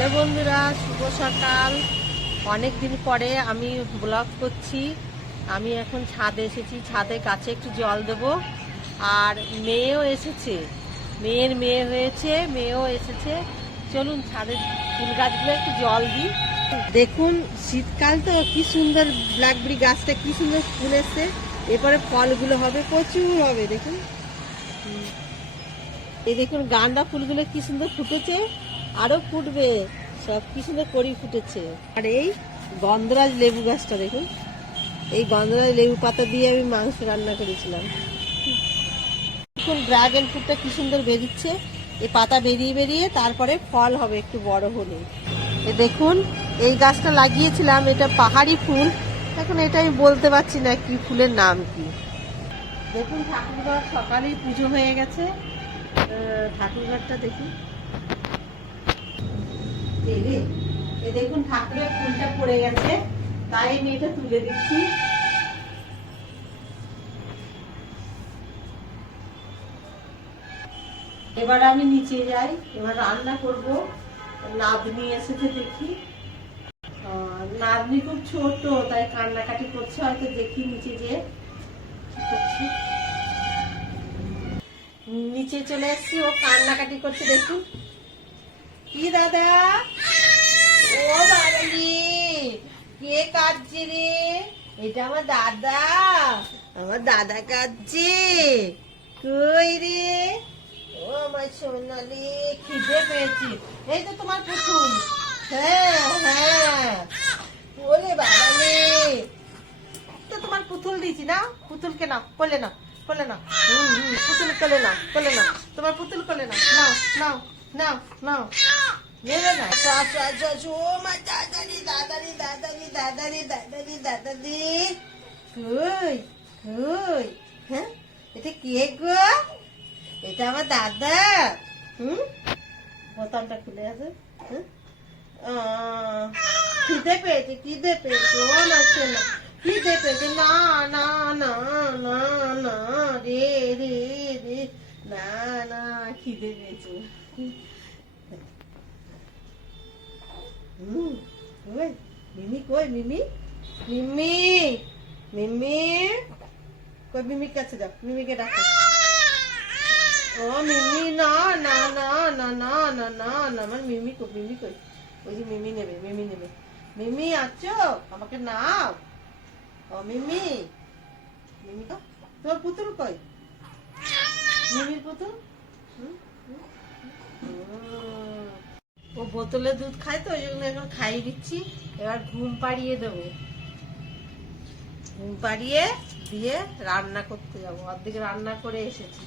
Hello বন্ধুরা, শুভ সকাল। অনেক দিন পরে আমি ব্লগ করছি। আমি এখন ছাদে এসেছি, ছাদে গাছে একটু জল দেব। আর মেয়েও এসেছে, মেয়ের মেয়ে হয়েছে, মেয়েও এসেছে। চলুন ছাদে ফুল গাছগুলো একটু জল দিই। দেখুন শীতকাল তো, কি সুন্দর ব্ল্যাকবেরি গাছটা, কি সুন্দর ফুল এসছে। এরপরে ফলগুলো হবে, প্রচুর হবে। দেখুন, এই দেখুন গাঁদা ফুলগুলো কি সুন্দর ফুটেছে, আরো ফুটবে। সব কি সুন্দর করি ফুটেছে। আর এই গন্ধরাজ লেবু গাছটা দেখুন, এই গন্ধরাজ লেবু পাতা দিয়ে আমি মাংস রান্না করেছিলাম। দেখুন ড্রাগন ফ্রুটটা কি সুন্দর বেরিয়েছে। এই পাতা বেরিয়ে বেরিয়ে তারপরে ফল হবে একটু বড় হলে। এই দেখুন এই গাছটা লাগিয়েছিলাম, এটা পাহাড়ি ফুল। এখন এটা আমি বলতে পারছি না কি ফুলের নাম কি। দেখুন ঠাকুরঘর সকালেই পুজো হয়ে গেছে। ঠাকুরঘরটা দেখুন, এই দেখুন ঠাকুরের ফুলটা পড়ে গেছে, তাই আমি এটা তুলে দিচ্ছি। এবার আমি নিচে যাই, এবার রান্না করব। নাতনি এসেছে দেখি, নাতনি খুব ছোট, তাই কান্নাকাটি করছে, হয়তো দেখি নিচে যেয়ে কি করছি। নিচে চলে এসছি, ও কান্নাকাটি করছে দেখুন। কি দাদা, ও বাবালি, কে কাঁদছে রে? এটা আমার দাদা, আমার দাদা কাঁদছে। কই রে? ও আমার সোনালি, খিদে পেয়েছি। এই তো তোমার পুতুল। হ্যাঁ হ্যাঁ, ওরে বাবালি, তো তোমার পুতুল দিয়েছি না, পুতুলকে নাও, কোলে নাও, কোলে নাও। পুতুল কোলে নাও, কোলে নাও, তোমার পুতুল কোলে নাও, নাও নাও নাও নাও। নেবে না? দাদারি দাদারি দাদারি দাদারি দাদারি দাদারি। কই কই? হ্যাঁ, এটা কে গো? এটা আমার দাদা। বোতামটা খুলে আছে। খিদে পেয়েছে, খিদে পেয়েছে, ও নাচছে না, খিদে পেয়েছে। না না না না না রে রে রে, না না, খিদে পেয়েছে। কই মিমি, কই মিমি, মিমি, মিমি কই? মিমির কাছে যাও, মিমিকে ডাকো। ও মিমি, না না না না না না না না, আমার মিমি কই, মিমি কই? ওই যে মিমি নেবে, মিমি নেবে। মিমি আছো, আমাকে নাও। ও মিমি, মিমি তোর পুতুল কই? মিমির পুতুল। ও বোতলে দুধ খায় তো, ওই জন্য এখন খাইয়ে দিচ্ছি। এবার ঘুম পাড়িয়ে দেবো, ঘুম পাড়িয়ে দিয়ে রান্না করতে যাবো। অর্ধেক রান্না করে এসেছি।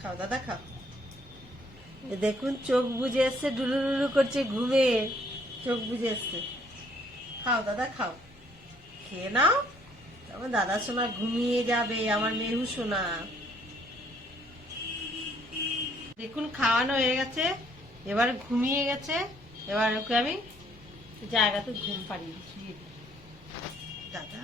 খাও দাদা, খাও। দেখুন চোখ বুজে এসছে, ডুলুডুলু করছে ঘুমে, চোখ বুজে এসছে। খাও দাদা, খাও, খেয়ে নাও। আমার দাদা সোনা ঘুমিয়ে যাবে, আমার মেহু সোনা। দেখুন খাওয়ানো হয়ে গেছে, এবার ঘুমিয়ে গেছে। এবার ওকে আমি জায়গাতে ঘুম পাড়িয়ে দিচ্ছি। দাদা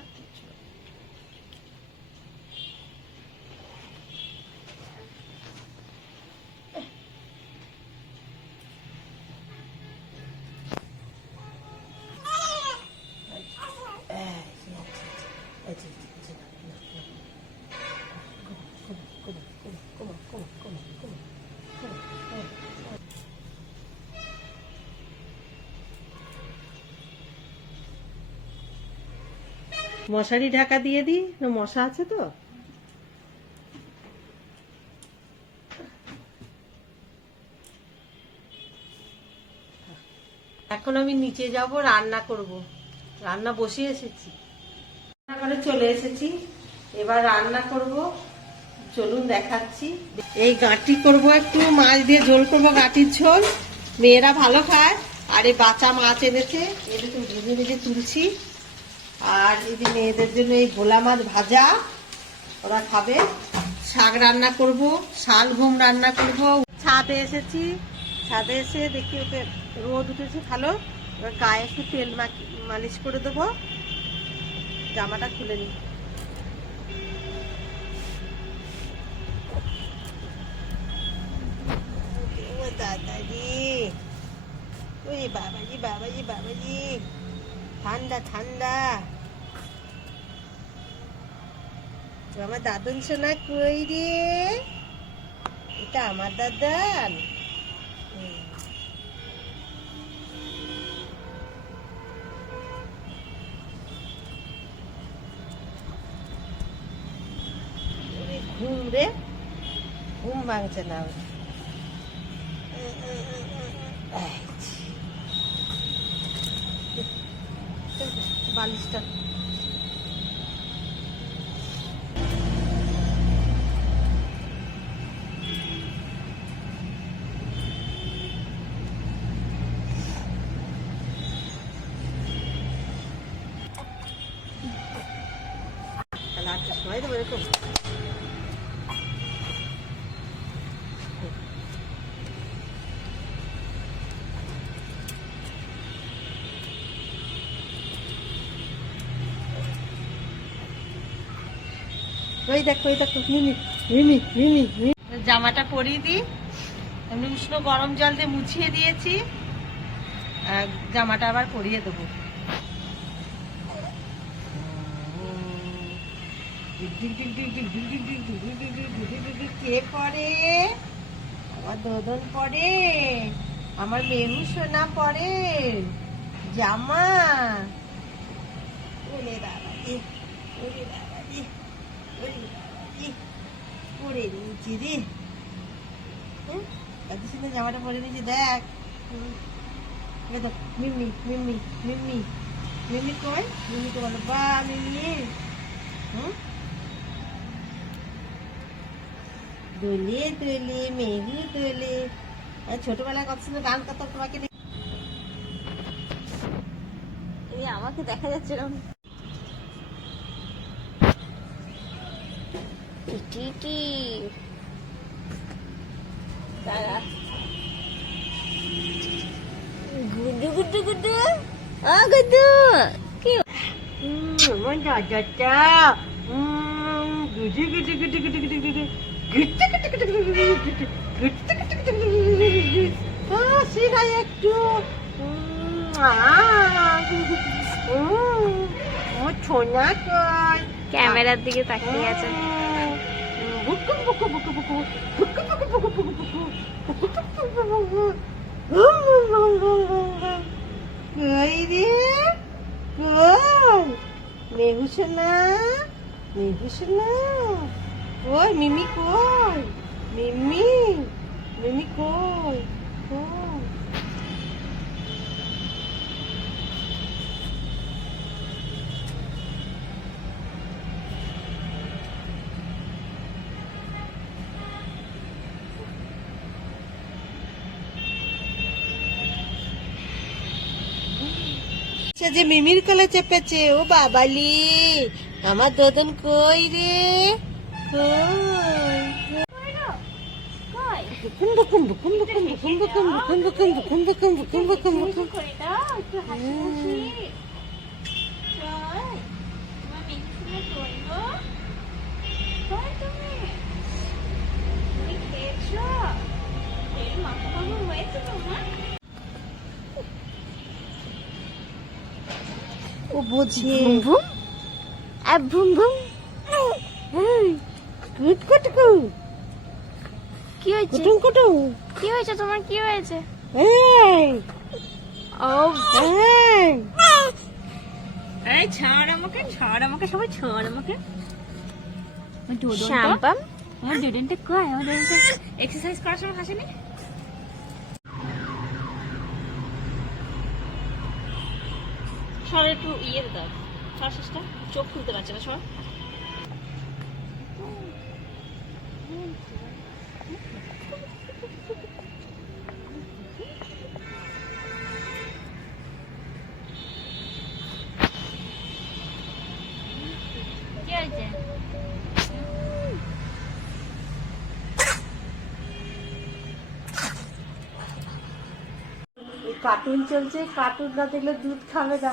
মশারি ঢাকা দিয়ে দিই না, মশা আছে তো। এখন আমি নিচে যাব, রান্না করব। রান্না বসিয়ে এসেছি, রান্নাঘরে চলে এসেছি। এবার রান্না করব, চলুন দেখাচ্ছি। এই গাঁটি করব, একটু মাছ দিয়ে ঝোল করবো, গাঁটির ঝোল। মেয়েরা ভালো খায়। আর এই বাঁচা মাছ এনেছে, এটা তো ভেজে ভেজে তুলছি। আর এই যে মেয়েদের জন্য এই ভোলা মাছ ভাজা, ওরা খাবে। শাক রান্না করব, শালগম রান্না করব। ছাদে এসেছি, ছাদে এসে দেখি ওকে রোদ উঠেছে ভালো। এবার গায়ে একটু তেল মালিশ করে দেবো। জামাটা খুলে নি। দাদারি বাবাজি বাবাজি বাবাজি, ঠান্ডা ঠান্ডা। আমার দাদন সোনা কই রে? এটা আমার দাদান। ঘুম রে, ঘুম ভাঙছে না। বালিশটা তাহলে 8টার সময় দেবো এরকম। ওই দেখো মিমি মিমি মিমি মিমি। জামাটা পরিয়ে দিই, এমনি উষ্ণ গরম জল দিয়ে মুছিয়ে দিয়েছি, জামাটা আবার পরিয়ে দেবো। কে পরে? আমার দোদন পরে, আমার মেহু সোনা পরে জামা। ওরে বাবাজি, ওরে বাবাজি, ওরে বাবাজি, পরে নিয়েছি রে। এত সুন্দর জামাটা পরে নিয়েছি দেখ। মিমি মিমি মিমি মিমি কই? মিমিকে বলো বা মিমি। দোলে দোলে মেঘু দোলে। ছোটবেলায় কত সুন্দর গান করতাম তোমাকে। আমাকে দেখা যাচ্ছে এরকম। গুড্ডু গুড্ডু গুড্ডু, গুড্ডু কি আমার দাদাটা। গুড্ডু গুড্ডু গুড্ডু গুড্ডু গুড্ডু গুড্ডু একটু ছোনা কই? ক্যামেরার দিকে তাকিয়ে আছে। কই রে কই? মেঘু সোনা, মেঘু সোনা কই? মিমি কই? মিমি মিমি কই? কই? সে যে মিমির কোলে চেপেছে। ও বাবালি, আমার দোদন কই রে? কই? বুকুম বুকুম বুকুম বুকুম বুকুম বুকুম বুকুম বুকুম বুকুম বুকুম বুকুম বুকুম বুকুম। ও বোঝে। ভুম ভুম ভুম। কুটকুটকু কি হয়েছে? কুটুম কুটুম। কি হয়েছে তোমার? কি হয়েছে? এই ও এই এই ছাড় আমাকে, ছাড় আমাকে, সবাই ছাড় আমাকে। শ্যাম্পাম আমার ডুডেন্টে কই? আমার ডুডেন্টে এক্সারসাইজ করার সময় হাসেনি? সর একটু ইয়ে দাও, সর শেষটা, চোখ খুলতে পারছে না, সর। কি হয়েছে? কার্টুন চলছে, কার্টুন না দেখলে দুধ খাবে না।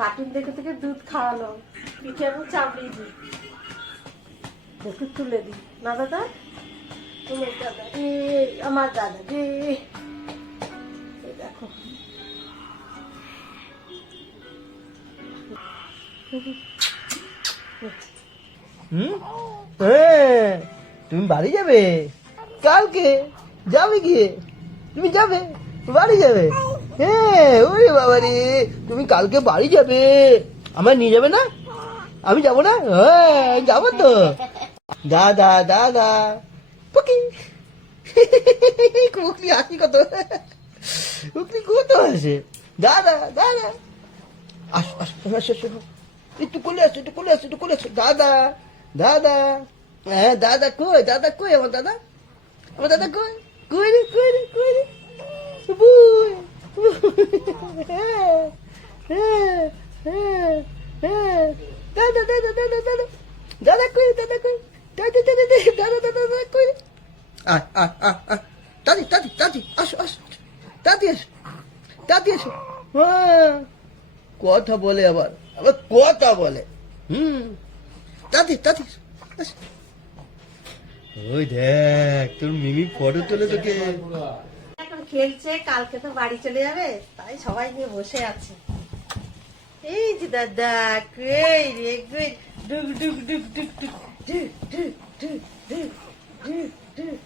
কার্টুন দেখে থেকে দুধ খাওয়ালো। পিঠে আমি চাপড়িয়ে দিই, একটু তুলে দিই। না দাদা, তোমার দাদা রে, আমার দাদা রে। দেখো হ্যাঁ, তুমি বাড়ি যাবে কালকে? যাবে গিয়ে তুমি যাবে বাড়ি যাবে? হ্যাঁ, ওরে বাবা রে, তুমি কালকে বাড়ি যাবে, আমায় নিয়ে যাবে না? আমি যাবো না? হ্যাঁ যাবো তো। দাদা দাদা পুকি কুকলি হাসি কত, কুকলি কত আসে। দাদা দাদা আস আস আস আস, একটু কোলে আসো, একটু কোলে আসো, একটু কোলে আসো। দাদা দাদা, হ্যাঁ দাদা কই, দাদা কই, আমার দাদা, আমার দাদা কই, কই রে কই রে কই রে, বুই হ্যাঁ হ্যাঁ হ্যাঁ হ্যাঁ, দাদা দাদা দাদা দাদা, দাদা কই, দাদা কই, দাদা দাদা দাদা দাদা দাদা কই রে, আয় আয় আয় আয়, দাদি দাদি দাদি আসো আসো, দাদি আসো, দাদি আসো। হ্যাঁ, কথা বলে, আবার আবার কথা বলে। দাদি দাদি আসো। ওই দেখ তোর মিমি ফটো তুলে তোকে। এখন খেলছে, কালকে তো বাড়ি চলে যাবে, তাই সবাই নিয়ে বসে আছে। এই যে দাদা কই রে কই, ডুক ডুক ডুক ডুক ডুক ডুক ডুক ডুক ডুক ডুক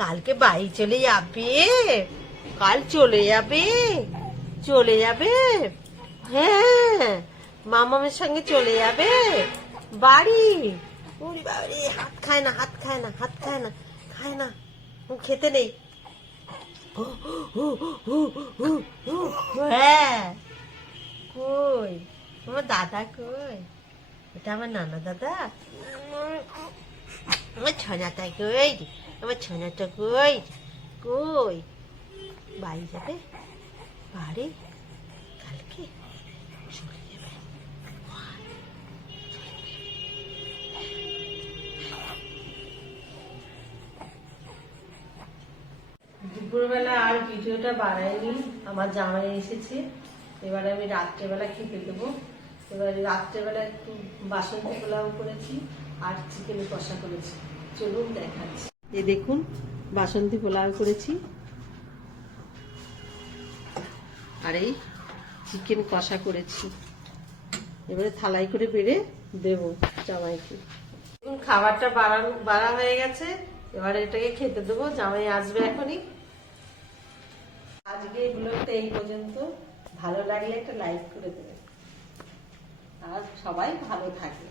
কালকে বাড়ি চলে যাবে, কাল চলে যাবে, চলে যাবে, হ্যাঁ মামামের সঙ্গে চলে যাবে বাড়ি। ওরে বাবারে, হাত খায় না, হাত খায় না, হাত খায় না, খায় না, খেতে নেই। হ্যাঁ, কই আমার দাদা কই, এটা আমার নানা দাদা, আমার ছনাটা কই, আমার ছনাটা কই, কই বাড়ি যাবে, বাড়ি কালকে চলে যাবে। দুপুরবেলা আর ভিডিওটা বানাইনি, আমার জামাই এসেছে, এবারে আমি রাত্রেবেলা খেতে দেবো। এবারে রাত্রেবেলা একটু বাসন্তী পোলাও করেছি আর চিকেন কষা করেছি, চলুন দেখাচ্ছি। এই দেখুন বাসন্তী পোলাও করেছি আর এই চিকেন কষা করেছি, এবারে থালাই করে বেড়ে দেবো জামাইকে। দেখুন খাবারটা বাড়া হয়ে গেছে, এবারে এটাকে খেতে দেবো, জামাই আসবে এখনই। আজকে এই ব্লগটা এই পর্যন্ত, ভালো লাগলে একটা লাইক করে দেবেন আর সবাই ভালো থাকবে।